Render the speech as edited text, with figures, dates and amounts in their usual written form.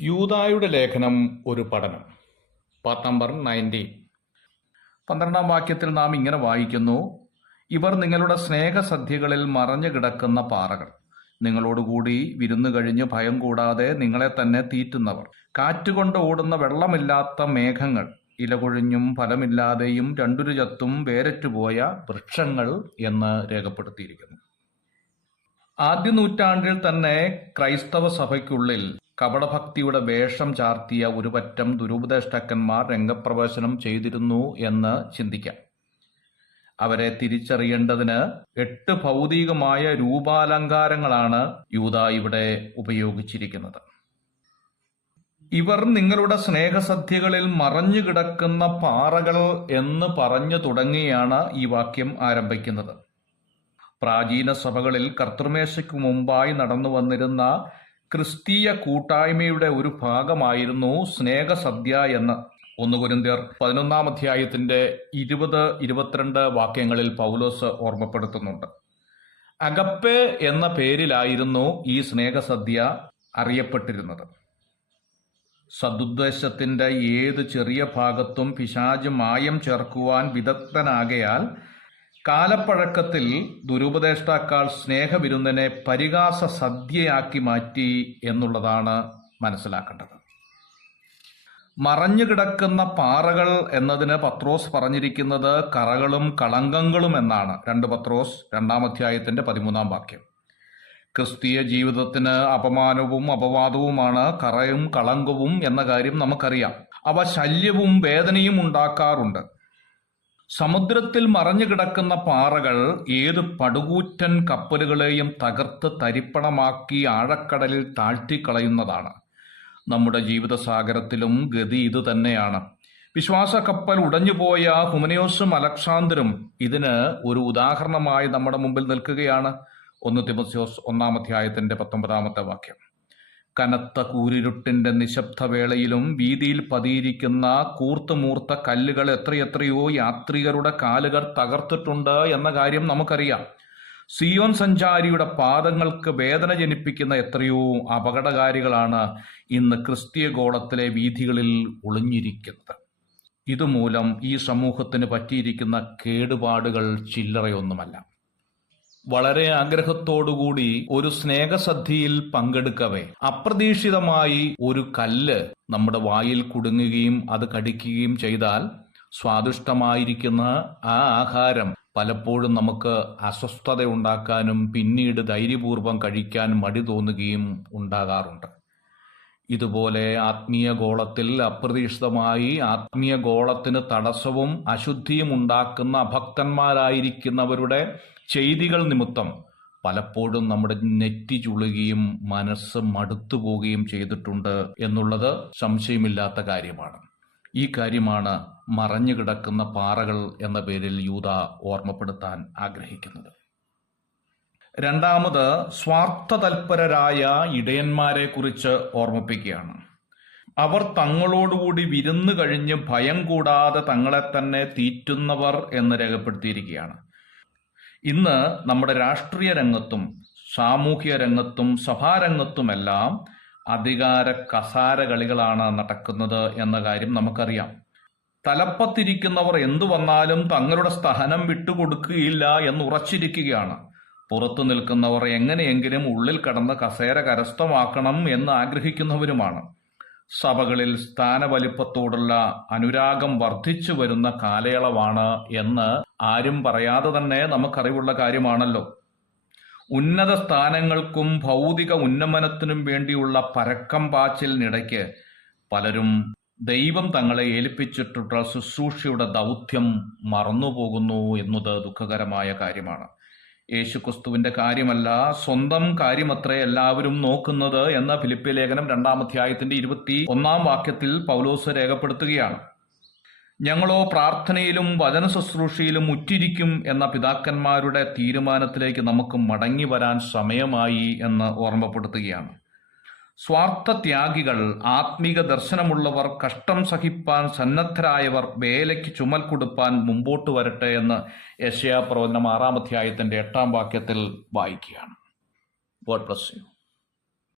യൂദായുടെ ലേഖനം ഒരു പഠനം. Part number 19. 12-ാം വാക്യത്തിൽ നാം ഇങ്ങനെ വായിക്കുന്നു: ഇവർ നിങ്ങളുടെ സ്നേഹസദ്യകളിൽ മറഞ്ഞു കിടക്കുന്ന പാറകൾ, നിങ്ങളോടുകൂടി വിരുന്നു കഴിഞ്ഞ് ഭയം കൂടാതെ നിങ്ങളെ തന്നെ തീറ്റുന്നവർ, കാറ്റുകൊണ്ട് ഓടുന്ന വെള്ളമില്ലാത്ത മേഘങ്ങൾ, ഇലകൊഴിഞ്ഞും ഫലമില്ലാതെയും രണ്ടുരു ചത്തും വേരറ്റുപോയ വൃക്ഷങ്ങൾ എന്ന് രേഖപ്പെടുത്തിയിരിക്കുന്നു. ആദ്യ നൂറ്റാണ്ടിൽ തന്നെ ക്രൈസ്തവ സഭയ്ക്കുള്ളിൽ കപടഭക്തിയുടെ വേഷം ചാർത്തിയ ഒരു പറ്റം ദുരുപദേഷ്ടാക്കന്മാർ രംഗപ്രവേശനം ചെയ്തിരുന്നു എന്ന് ചിന്തിക്കാം. അവരെ തിരിച്ചറിയേണ്ടതിന് 8 ഭൗതികമായ രൂപാലങ്കാരങ്ങളാണ് യൂദാ ഇവിടെ ഉപയോഗിച്ചിരിക്കുന്നത്. ഇവർ നിങ്ങളുടെ സ്നേഹസദ്യകളിൽ മറഞ്ഞു കിടക്കുന്ന പാറകൾ എന്ന് പറഞ്ഞു തുടങ്ങിയാണ് ഈ വാക്യം ആരംഭിക്കുന്നത്. പ്രാചീന സഭകളിൽ കർത്തൃമേശയ്ക്ക് മുമ്പായി നടന്നു വന്നിരുന്ന ക്രിസ്തീയ കൂട്ടായ്മയുടെ ഒരു ഭാഗമായിരുന്നു സ്നേഹസദ്യ എന്ന് 1 കൊരിന്ത്യർ 11-ാം അധ്യായത്തിന്റെ 20-22 വാക്യങ്ങളിൽ പൗലോസ് ഓർമ്മപ്പെടുത്തുന്നുണ്ട്. അഗപ്പെ എന്ന പേരിലായിരുന്നു ഈ സ്നേഹസദ്യ അറിയപ്പെട്ടിരുന്നത്. സദുദ്ദേശത്തിന്റെ ഏത് ചെറിയ ഭാഗത്തും പിശാച് മായം ചേർക്കുവാൻ വിദഗ്ധനാകയാൽ കാലപ്പഴക്കത്തിൽ ദുരുപദേഷ്ടാക്കൾ സ്നേഹവിരുന്നിനെ പരിഹാസ സദ്യയാക്കി മാറ്റി എന്നുള്ളതാണ് മനസ്സിലാക്കേണ്ടത്. മറഞ്ഞു കിടക്കുന്ന പാറകൾ എന്നതിന് പത്രോസ് പറഞ്ഞിരിക്കുന്നത് കറകളും കളങ്കങ്ങളും എന്നാണ്. 2 പത്രോസ് 2-ാം അധ്യായത്തിന്റെ 13-ാം വാക്യം. ക്രിസ്തീയ ജീവിതത്തിന് അപമാനവും അപവാദവുമാണ് കറയും കളങ്കവും എന്ന കാര്യം നമുക്കറിയാം. അവ ശല്യവും വേദനയും ഉണ്ടാക്കാറുണ്ട്. സമുദ്രത്തിൽ മറഞ്ഞു കിടക്കുന്ന പാറകൾ ഏത് പടുകൂറ്റൻ കപ്പലുകളെയും തകർത്ത് തരിപ്പണമാക്കി ആഴക്കടലിൽ താഴ്ത്തിക്കളയുന്നതാണ്. നമ്മുടെ ജീവിതസാഗരത്തിലും ഗതി ഇത് തന്നെയാണ്. വിശ്വാസ കപ്പൽ ഉടഞ്ഞുപോയ ഹുമനയോസും അലക്സാണ്ടറും ഇതിന് ഒരു ഉദാഹരണമായി നമ്മുടെ മുമ്പിൽ നിൽക്കുകയാണ്. 1 തിമോഥെയോസ് 1-ാം അധ്യായത്തിന്റെ 19-ാമത്തെ വാക്യം. കനത്ത കൂരിരുട്ടിന്റെ നിശബ്ദവേളയിലും വീതിയിൽ പതിയിരിക്കുന്ന കൂർത്തുമൂർത്ത കല്ലുകൾ എത്രയെത്രയോ യാത്രികരുടെ കാലുകൾ തകർത്തിട്ടുണ്ട് എന്ന കാര്യം നമുക്കറിയാം. സിയോൻ സഞ്ചാരിയുടെ പാദങ്ങൾക്ക് വേദന ജനിപ്പിക്കുന്ന എത്രയോ അപകടകാരികളാണ് ഇന്ന് ക്രിസ്തീയ ഗോളത്തിലെ വീഥികളിൽ ഒളിഞ്ഞിരിക്കുന്നത്. ഇതുമൂലം ഈ സമൂഹത്തിന് പറ്റിയിരിക്കുന്ന കേടുപാടുകൾ ചില്ലറയൊന്നുമല്ല. വളരെ ആഗ്രഹത്തോടുകൂടി ഒരു സ്നേഹസദ്യയിൽ പങ്കെടുക്കവേ അപ്രതീക്ഷിതമായി ഒരു കല്ല് നമ്മുടെ വായിൽ കുടുങ്ങുകയും അത് കടിക്കുകയും ചെയ്താൽ സ്വാദിഷ്ടമായിരിക്കുന്ന ആ ആഹാരം പലപ്പോഴും നമുക്ക് അസ്വസ്ഥത ഉണ്ടാക്കാനും പിന്നീട് ധൈര്യപൂർവ്വം കഴിക്കാൻ മടി തോന്നുകയും ഉണ്ടാകാറുണ്ട്. ഇതുപോലെ ആത്മീയ ഗോളത്തിൽ അപ്രതീക്ഷിതമായി ആത്മീയ ഗോളത്തിന് തടസ്സവും അശുദ്ധിയും ഉണ്ടാക്കുന്ന അഭക്തന്മാരായിരിക്കുന്നവരുടെ ചെയ്തികൾ നിമിത്തം പലപ്പോഴും നമ്മുടെ നെറ്റി ചുളുകയും മനസ്സ് മടുത്തു പോവുകയും ചെയ്തിട്ടുണ്ട് എന്നുള്ളത് സംശയമില്ലാത്ത കാര്യമാണ്. ഈ കാര്യമാണ് മറഞ്ഞു കിടക്കുന്ന പാറകൾ എന്ന പേരിൽ യൂദാ ഓർമ്മപ്പെടുത്താൻ ആഗ്രഹിക്കുന്നത്. രണ്ടാമത്, സ്വാർത്ഥ തൽപരരായ ഇടയന്മാരെ കുറിച്ച് ഓർമ്മിപ്പിക്കുകയാണ്. അവർ തങ്ങളോടുകൂടി വിരുന്നു കഴിഞ്ഞ് ഭയം കൂടാതെ തങ്ങളെ തന്നെ തീറ്റുന്നവർ എന്ന് രേഖപ്പെടുത്തിയിരിക്കുകയാണ്. ഇന്ന് നമ്മുടെ രാഷ്ട്രീയ രംഗത്തും സാമൂഹ്യ രംഗത്തും സഭാരംഗത്തുമെല്ലാം അധികാര കസാര കളികളാണ് നടക്കുന്നത് എന്ന കാര്യം നമുക്കറിയാം. തലപ്പത്തിരിക്കുന്നവർ എന്തു വന്നാലും തങ്ങളുടെ സ്ഥാനം വിട്ടുകൊടുക്കുകയില്ല എന്ന് ഉറച്ചിരിക്കുകയാണ്. പുറത്തു നിൽക്കുന്നവർ എങ്ങനെയെങ്കിലും ഉള്ളിൽ കടന്ന് കസേര കരസ്ഥമാക്കണം എന്ന് ആഗ്രഹിക്കുന്നവരുമാണ്. സഭകളിൽ സ്ഥാനവലിപ്പത്തോടുള്ള അനുരാഗം വർദ്ധിച്ചു വരുന്ന കാലയളവാണ് എന്ന് ആരും പറയാതെ തന്നെ നമുക്കറിവുള്ള കാര്യമാണല്ലോ. ഉന്നത സ്ഥാനങ്ങൾക്കും ഭൗതിക ഉന്നമനത്തിനും വേണ്ടിയുള്ള പരക്കം പാച്ചിലിനിടയ്ക്ക് പലരും ദൈവം തങ്ങളെ ഏൽപ്പിച്ചിട്ടുള്ള ശുശ്രൂഷയുടെ ദൗത്യം മറന്നുപോകുന്നു എന്നത് ദുഃഖകരമായ കാര്യമാണ്. യേശുക്രിസ്തുവിന്റെ കാര്യമല്ല, സ്വന്തം കാര്യമത്രേ എല്ലാവരും നോക്കുന്നത് എന്ന ഫിലിപ്പി ലേഖനം 2-ാം അധ്യായത്തിന്റെ 21-ാം വാക്യത്തിൽ പൗലോസ് രേഖപ്പെടുത്തുകയാണ്. ഞങ്ങളോ പ്രാർത്ഥനയിലും വചന ശുശ്രൂഷയിലും ഉറ്റിരിക്കും എന്ന പിതാക്കന്മാരുടെ തീരുമാനത്തിലേക്ക് നമുക്ക് മടങ്ങി വരാൻ സമയമായി എന്ന് ഓർമ്മപ്പെടുത്തുകയാണ്. സ്വാർത്ഥത്യാഗികൾ, ആത്മീക ദർശനമുള്ളവർ, കഷ്ടം സഹിപ്പാൻ സന്നദ്ധരായവർ വേലയ്ക്ക് ചുമൽ കൊടുപ്പാൻ മുമ്പോട്ട് വരട്ടെ എന്ന് യെശയ്യാ പ്രവചനം 6-ാം അധ്യായത്തിന്റെ 8-ാം വാക്യത്തിൽ വായിക്കുകയാണ്. God bless you.